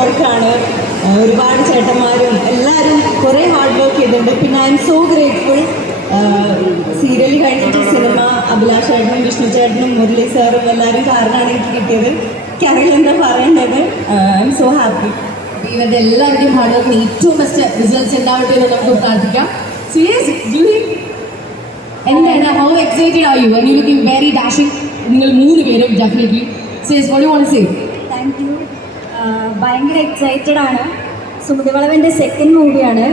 വർക്കാണ് ഒരുപാട് ചേട്ടന്മാരും എല്ലാവരും കുറേ ഹാർഡ് വർക്ക് ചെയ്തിട്ടുണ്ട്. പിന്നെ I'm so grateful serial കഴിഞ്ഞിട്ട് സിനിമ അഭിലാഷ് ചേട്ടനും വിഷ്ണു ചേട്ടനും മുരളി സാറും എല്ലാവരും കാരണമാണ് എനിക്ക് കിട്ടിയത്. എനിക്കറിയില്ല എന്താ പറയേണ്ടത്? ഐ എം സോ ഹാപ്പി ഇവരുടെ എല്ലാവരുടെയും ഹാർഡ് വർക്കിന് ഏറ്റവും ബെസ്റ്റ് റിസൾട്ട്സ് ഉണ്ടാവട്ടെ എന്ന് നമുക്ക് പ്രാർത്ഥിക്കാം. സീരിയസ് എന്താണ് how excited are you you looking very dashing നിങ്ങൾ മൂന്ന് പേരും definitely serious what you won't say ഭയങ്കര എക്സൈറ്റഡ് ആണ്. സുമതിവളവന്റെ സെക്കൻഡ് മൂവിയാണ്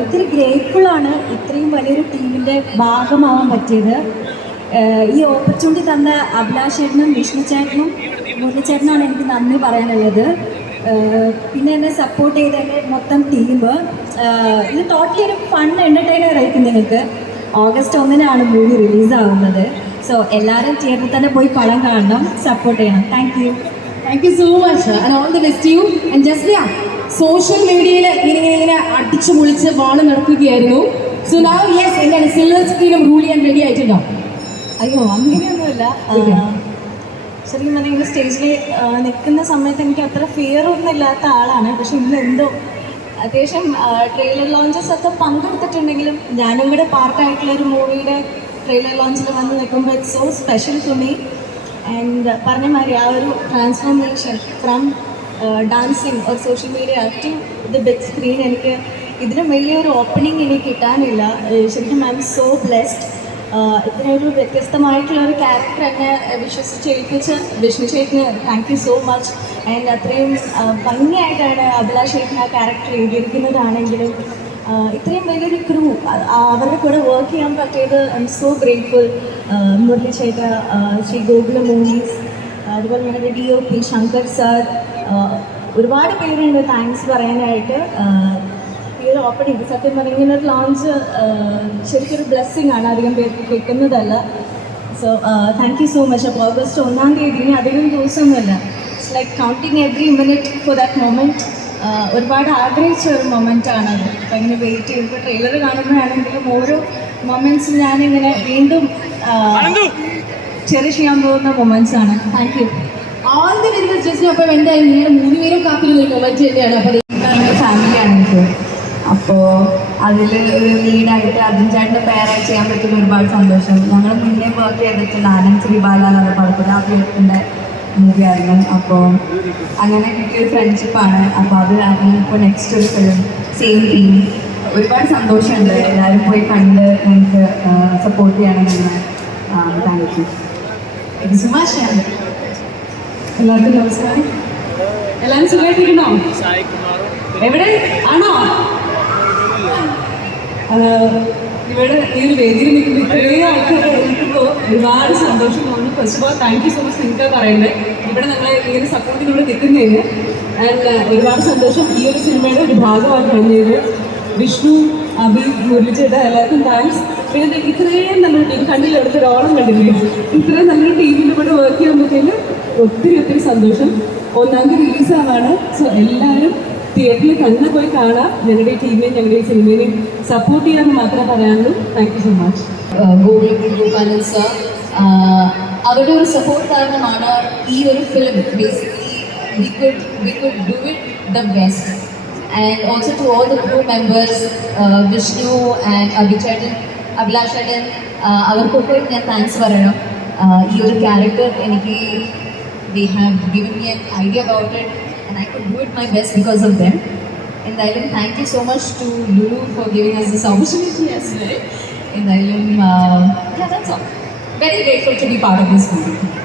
ഒത്തിരി ഗ്രേറ്റ്ഫുൾ ആണ് ഇത്രയും വലിയൊരു ടീമിന്റെ ഭാഗമാവാൻ പറ്റിയത്. ഈ ഓപ്പർച്യൂണിറ്റി തന്ന അഭിലാഷേട്ടനും വിഷ്ണു ചേട്ടനും മുരളിച്ചേട്ടനാണ് എനിക്ക് നന്ദി പറയാനുള്ളത്. പിന്നെ എന്നെ സപ്പോർട്ട് ചെയ്ത മൊത്തം ടീം ഇത് ടോട്ടലി ഒരു ഫൺ എന്റർടൈനർ ആയിരിക്കും നിങ്ങൾക്ക്. ഓഗസ്റ്റ് ഒന്നിനാണ് മൂവി റിലീസാവുന്നത് സോ എല്ലാവരും തിയേറ്ററിൽ തന്നെ പോയി പടം കാണണം സപ്പോർട്ട് ചെയ്യണം. Thank thank you so much and all the best you and just social മീഡിയയിൽ ഇങ്ങനെ ഇങ്ങനെ അടിച്ചു പൊളിച്ച് വാണ് നടക്കുകയായിരുന്നു. സോ നാവ് യെസ് എന്താണ് സിൽവർ സ്ക്രീനും റൂൾ ചെയ്യാൻ റെഡി ആയിട്ടുണ്ടോ? അയ്യോ അങ്ങനെയൊന്നുമില്ല. ശരിക്കും പറഞ്ഞാൽ സ്റ്റേജിൽ നിൽക്കുന്ന സമയത്ത് എനിക്ക് അത്ര ഫിയർ ഒന്നും ഇല്ലാത്ത ആളാണ്. പക്ഷെ ഇന്ന് എന്തോ അത്യാവശ്യം ട്രെയിലർ ലോഞ്ചസ് ഒക്കെ പങ്കെടുത്തിട്ടുണ്ടെങ്കിലും ഞാനും കൂടെ പാർട്ടായിട്ടുള്ള ഒരു മൂവിയുടെ ട്രെയിലർ ലോഞ്ചിൽ വന്ന് നിൽക്കുമ്പോൾ it's so special to me and പറഞ്ഞ മാതിരി ആ ഒരു transformation from dancing or social media to the big screen എനിക്ക് ഇതിനും വലിയൊരു ഓപ്പണിംഗ് ഇനി കിട്ടാനില്ല. ശരിക്കും ഐ എം സോ ബ്ലെസ്ഡ് ഇത്രയൊരു വ്യത്യസ്തമായിട്ടുള്ള ഒരു ക്യാരക്ടർ എന്നെ വിശ്വസിച്ച് ഏൽപ്പിച്ച് വിഷ്ണു ചേട്ടന് thank you so much and അത്രയും ഭംഗിയായിട്ടാണ് അഭിലാഷ് ചേട്ടൻ ആ ക്യാരക്ടർ എഴുതിയിരിക്കുന്നതാണെങ്കിലും ഇത്രയും വലിയൊരു ക്രൂ അവരുടെ കൂടെ വർക്ക് ചെയ്യാൻ പറ്റിയത് I'm so grateful Murali ചേട്ട ശ്രീ ഗോകുല മൂവീസ് അതുപോലെ ഞങ്ങളുടെ D O P Shankar sir ഒരുപാട് പേരുണ്ട് താങ്ക്സ് പറയാനായിട്ട്. ഈ ഒരു ഓപ്പണിംഗ് സത്യം പറഞ്ഞ ഇങ്ങനെ ഒരു ലോഞ്ച് ശരിക്കൊരു ബ്ലെസ്സിങ് ആണ് അധികം പേർക്ക് കിട്ടുന്നതല്ല. So thank you so much അപ്പോൾ ഓഗസ്റ്റ് ഒന്നാം തീയതി ഇനി അധികം ദിവസമൊന്നുമല്ല. It's like counting every minute for that moment ഒരുപാട് ആഗ്രഹിച്ച ഒരു മൊമെന്റ് ആണത് അപ്പോൾ ഇങ്ങനെ വെയിറ്റ് ചെയ്ത് ട്രെയിലർ കാണുമ്പോഴാണെങ്കിലും ഓരോ മൊമെൻസ് ഞാനിങ്ങനെ വീണ്ടും ചെറിയ ചെയ്യാൻ പോകുന്ന മൊമെന്റ്സ് ആണ്. Thank you all the very best just അപ്പോൾ എന്തായാലും നിങ്ങളുടെ മൂന്ന് പേരും കാത്തിരുന്ന ഒരു മൊമെന്റ് തന്നെയാണ്. അപ്പോൾ ഞങ്ങളുടെ ഫാമിലിയാണ് എനിക്ക് അപ്പോൾ അതിൽ ഒരു ലീഡായിട്ട് അർജുൻ ചേട്ടന്റെ പേരായി ചെയ്യാൻ പറ്റുന്ന ഒരുപാട് സന്തോഷം. ഞങ്ങൾ മുന്നേ വർക്ക് ചെയ്തിട്ടുണ്ട് ആനന്ദ് ശ്രീബാല എന്നുള്ള പടത്തിൽ ആ മൂവിയായിരുന്നു. അപ്പോൾ അങ്ങനെ കിട്ടിയൊരു ഫ്രണ്ട്ഷിപ്പാണ് അപ്പോൾ അത് കാരണം ഇപ്പോൾ നെക്സ്റ്റ് ഒരു ഫിലിം സെയിം ടീം ഒരുപാട് സന്തോഷമുണ്ട്. എല്ലാവരും പോയി കണ്ട് നമുക്ക് സപ്പോർട്ട് ചെയ്യണമെന്ന് thank you thank you so much എല്ലാവർക്കും നമസ്കാരം. എല്ലാവരും സുഖമായിട്ടിരിക്കണോ എവിടെ? ആണോ? ഇവിടെ ഈ വേദിയിൽ നിൽക്കുന്ന ഇത്രയും ആൾക്കാർ ഒരുപാട് സന്തോഷം തോന്നുന്നു first of all thank you so much നിങ്ങൾക്ക് പറയുന്നത് ഇവിടെ നമ്മളെ ഇങ്ങനെ സപ്പോർട്ടിലൂടെ നിൽക്കുന്നതിന് ആൻഡ് ഒരുപാട് സന്തോഷം. ഈ ഒരു സിനിമയുടെ ഒരു ഭാഗമായി കഴിഞ്ഞത് വിഷ്ണു അഭി മുരളിച്ചേട്ട എല്ലാവർക്കും താങ്ക്സ് പിന്നെ ഇത്രയും നമ്മുടെ ടീം കണ്ടില്ല? അവിടുത്തെ ഓളം കണ്ടില്ലേ ഇത്രയും നമ്മുടെ ടീമിന്റെ കൂടെ വർക്ക് ചെയ്യുമ്പോഴത്തേന് ഒത്തിരി ഒത്തിരി സന്തോഷം. ഒന്നാം തീയതി റിലീസാവാണ് സോ എല്ലാവരും തിയേറ്ററിൽ തന്നെ പോയി കാണാം. ഞങ്ങളുടെ ടീമിനെയും ഞങ്ങളുടെ സിനിമയെയും സപ്പോർട്ട് ചെയ്യാമെന്ന് മാത്രമേ പറയാനുള്ളൂ. താങ്ക് യു സോ മച്ച് ഗോകുലത്തിൽ ഗോപാലൻ സർ അവരുടെ ഒരു സപ്പോർട്ട് കാരണമാണ് ഈ ഒരു film basically we could we could do it the best and also to all the crew members Vishnu and അഭിചേട്ടൻ അഭിലാഷേട്ടൻ അവർക്കൊക്കെ ഞാൻ താങ്ക്സ് പറയണം. ഈ ഒരു ക്യാരക്ടർ എനിക്ക് ദേ given me an idea about it. And I could do it my best because of them. And Ilam, thank you so much to Lulu for giving us this opportunity as well. And Ilam, uh, yeah, that's all. Very grateful to be part of this movie.